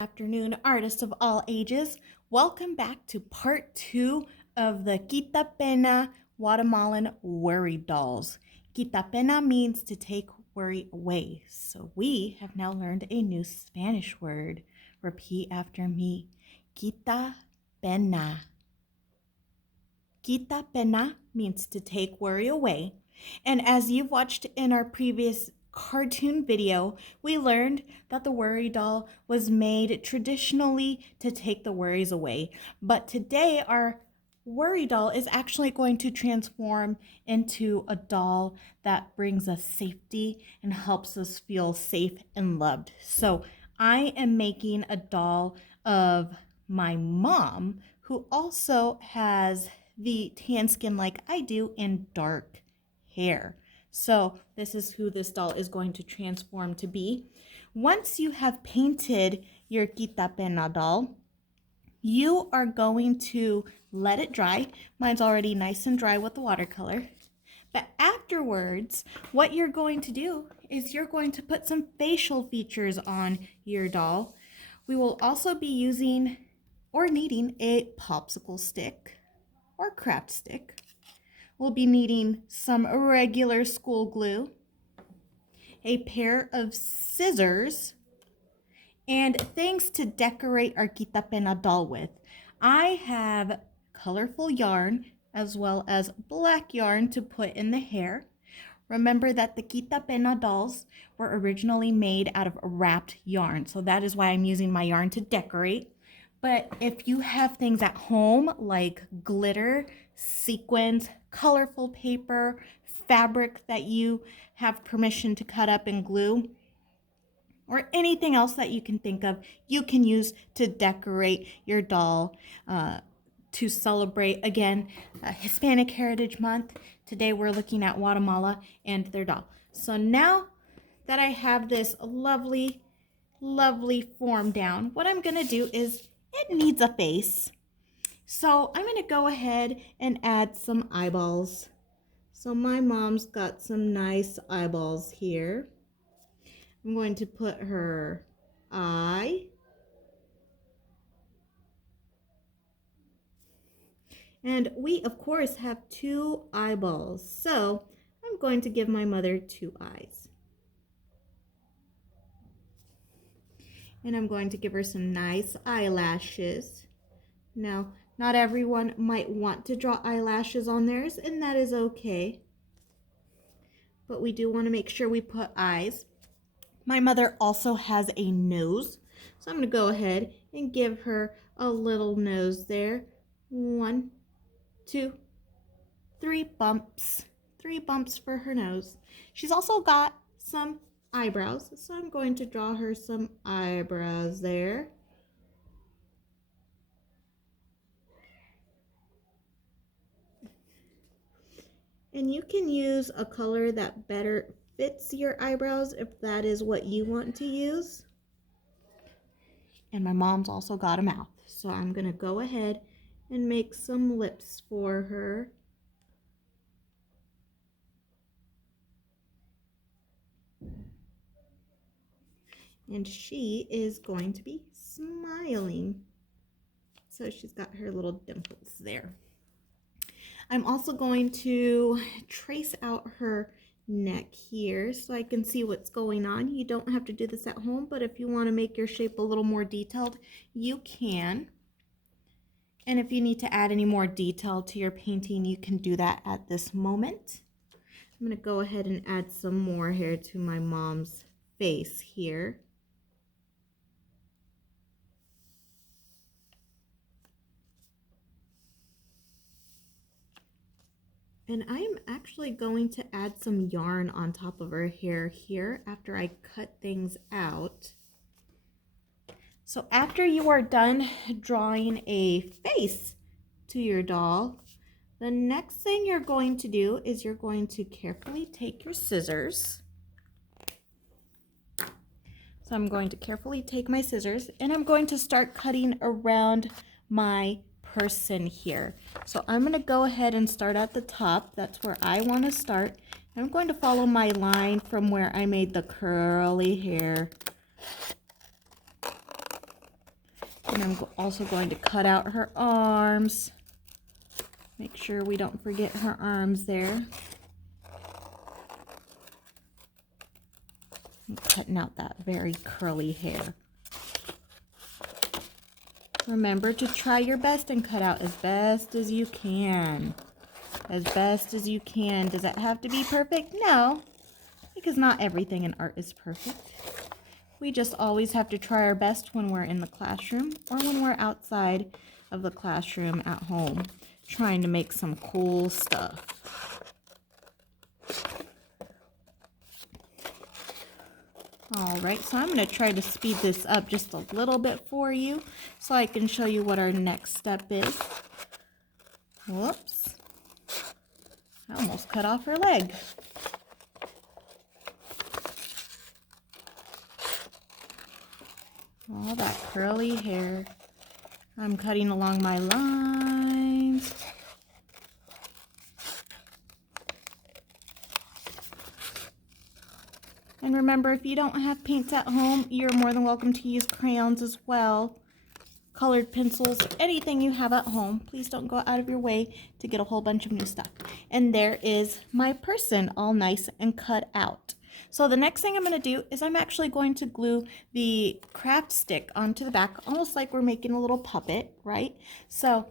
Afternoon, artists of all ages. Welcome back to part 2 of the quitapena Guatemalan worry dolls. Quitapena means to take worry away. So we have now learned a new Spanish word. Repeat after me. Quitapena. Quitapena means to take worry away. And as you've watched in our previous cartoon video, we learned that the worry doll was made traditionally to take the worries away. But today our worry doll is actually going to transform into a doll that brings us safety and helps us feel safe and loved. So I am making a doll of my mom, who also has the tan skin like I do and dark hair. So this is who this doll is going to transform to be. Once you have painted your quitapena doll, you are going to let it dry. Mine's already nice and dry with the watercolor. But afterwards, what you're going to do is you're going to put some facial features on your doll. We will also be using or needing a popsicle stick or craft stick. We'll be needing some regular school glue, a pair of scissors, and things to decorate our quitapena doll with. I have colorful yarn as well as black yarn to put in the hair. Remember that the quitapena dolls were originally made out of wrapped yarn, so that is why I'm using my yarn to decorate. But if you have things at home like glitter, sequins, colorful paper, fabric that you have permission to cut up and glue, or anything else that you can think of, you can use to decorate your doll to celebrate, again, Hispanic Heritage Month. Today we're looking at Guatemala and their doll. So now that I have this lovely, lovely form down, what I'm gonna do is, it needs a face. So I'm gonna go ahead and add some eyeballs. So my mom's got some nice eyeballs here. I'm going to put her eye. And we, of course, have 2 eyeballs. So I'm going to give my mother 2 eyes. And I'm going to give her some nice eyelashes. Now, not everyone might want to draw eyelashes on theirs, and that is okay. But we do want to make sure we put eyes. My mother also has a nose, so I'm going to go ahead and give her a little nose there. 1, 2, 3 bumps. 3 bumps for her nose. She's also got some eyebrows, so I'm going to draw her some eyebrows there. And you can use a color that better fits your eyebrows if that is what you want to use. And my mom's also got a mouth, so I'm gonna go ahead and make some lips for her. And she is going to be smiling. So she's got her little dimples there. I'm also going to trace out her neck here so I can see what's going on. You don't have to do this at home, but if you want to make your shape a little more detailed, you can. And if you need to add any more detail to your painting, you can do that at this moment. I'm going to go ahead and add some more hair to my mom's face here. And I am actually going to add some yarn on top of her hair here after I cut things out. So after you are done drawing a face to your doll, the next thing you're going to do is you're going to carefully take your scissors. So I'm going to carefully take my scissors and I'm going to start cutting around my person here. So I'm going to go ahead and start at the top. That's where I want to start. I'm going to follow my line from where I made the curly hair. And I'm also going to cut out her arms. Make sure we don't forget her arms there. I'm cutting out that very curly hair. Remember to try your best and cut out as best as you can. As best as you can. Does that have to be perfect? No, because not everything in art is perfect. We just always have to try our best when we're in the classroom or when we're outside of the classroom at home, trying to make some cool stuff. All right, so I'm going to try to speed this up just a little bit for you so I can show you what our next step is. Whoops. I almost cut off her leg. All that curly hair. I'm cutting along my lines. And remember, if you don't have paints at home, you're more than welcome to use crayons as well. Colored pencils, anything you have at home. Please don't go out of your way to get a whole bunch of new stuff. And there is my person all nice and cut out. So the next thing I'm going to do is I'm actually going to glue the craft stick onto the back, almost like we're making a little puppet, right? So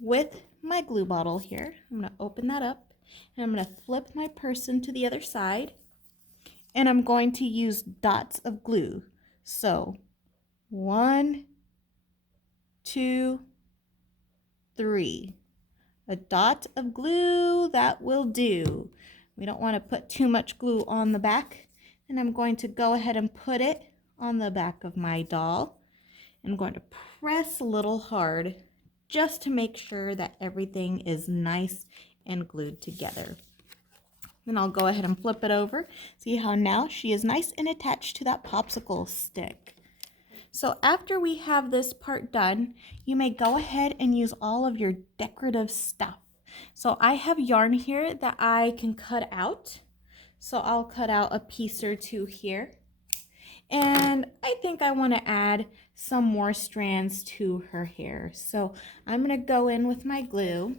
with my glue bottle here, I'm going to open that up and I'm going to flip my person to the other side. And I'm going to use dots of glue. So 1, 2, 3. A dot of glue, that will do. We don't want to put too much glue on the back. And I'm going to go ahead and put it on the back of my doll. I'm going to press a little hard just to make sure that everything is nice and glued together. Then I'll go ahead and flip it over. See how now she is nice and attached to that popsicle stick. So after we have this part done, you may go ahead and use all of your decorative stuff. So I have yarn here that I can cut out. So I'll cut out a piece or two here. And I think I want to add some more strands to her hair. So I'm going to go in with my glue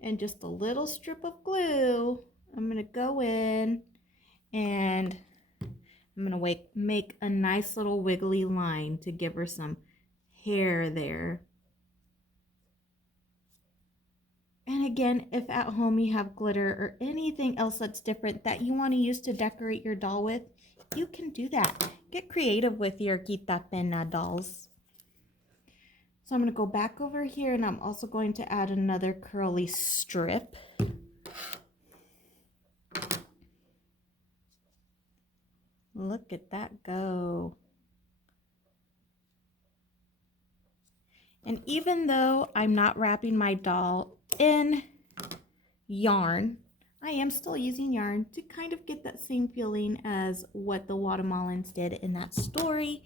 and just a little strip of glue. I'm going to go in and I'm going to make a nice little wiggly line to give her some hair there. And again, if at home you have glitter or anything else that's different that you want to use to decorate your doll with, you can do that. Get creative with your quitapena dolls. So I'm going to go back over here and I'm also going to add another curly strip. Look at that go. And even though I'm not wrapping my doll in yarn, I am still using yarn to kind of get that same feeling as what the Guatemalans did in that story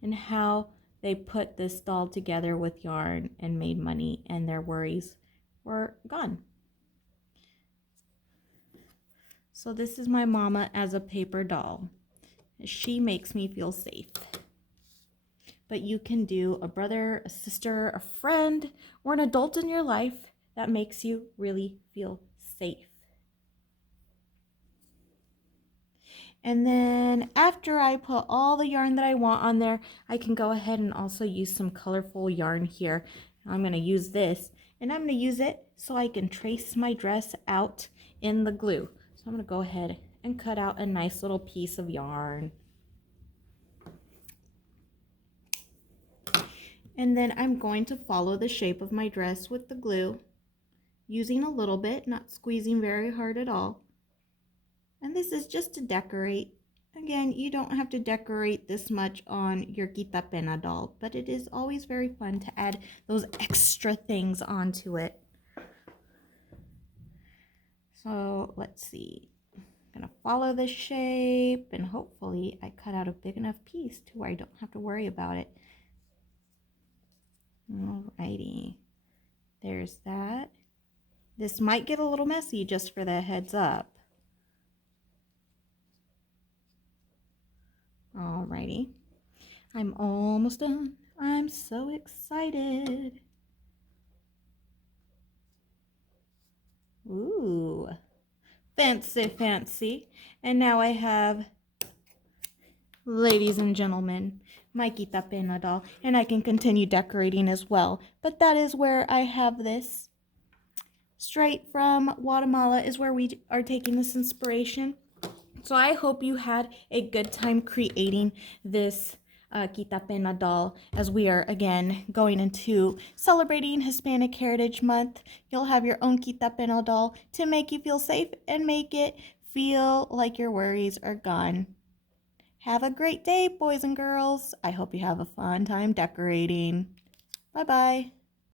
and how they put this doll together with yarn and made money and their worries were gone. So this is my mama as a paper doll. She makes me feel safe. But you can do a brother, a sister, a friend, or an adult in your life that makes you really feel safe. And then after I put all the yarn that I want on there, I can go ahead and also use some colorful yarn here. I'm going to use this, and I'm going to use it so I can trace my dress out in the glue. So I'm going to go ahead and cut out a nice little piece of yarn. And then I'm going to follow the shape of my dress with the glue, using a little bit, not squeezing very hard at all. And this is just to decorate. Again, you don't have to decorate this much on your quitapena doll, but it is always very fun to add those extra things onto it. So let's see. I'm going to follow the shape, and hopefully I cut out a big enough piece to where I don't have to worry about it. Alrighty, there's that. This might get a little messy, just for the heads up. Alrighty, I'm almost done. I'm so excited. Ooh, fancy, fancy. And now I have, ladies and gentlemen, my quitapena doll, and I can continue decorating as well. But that is where I have this. Straight from Guatemala is where we are taking this inspiration. So I hope you had a good time creating this quitapena doll, as we are again going into celebrating Hispanic Heritage Month. You'll have your own quitapena doll to make you feel safe and make it feel like your worries are gone. Have a great day, boys and girls. I hope you have a fun time decorating. Bye-bye.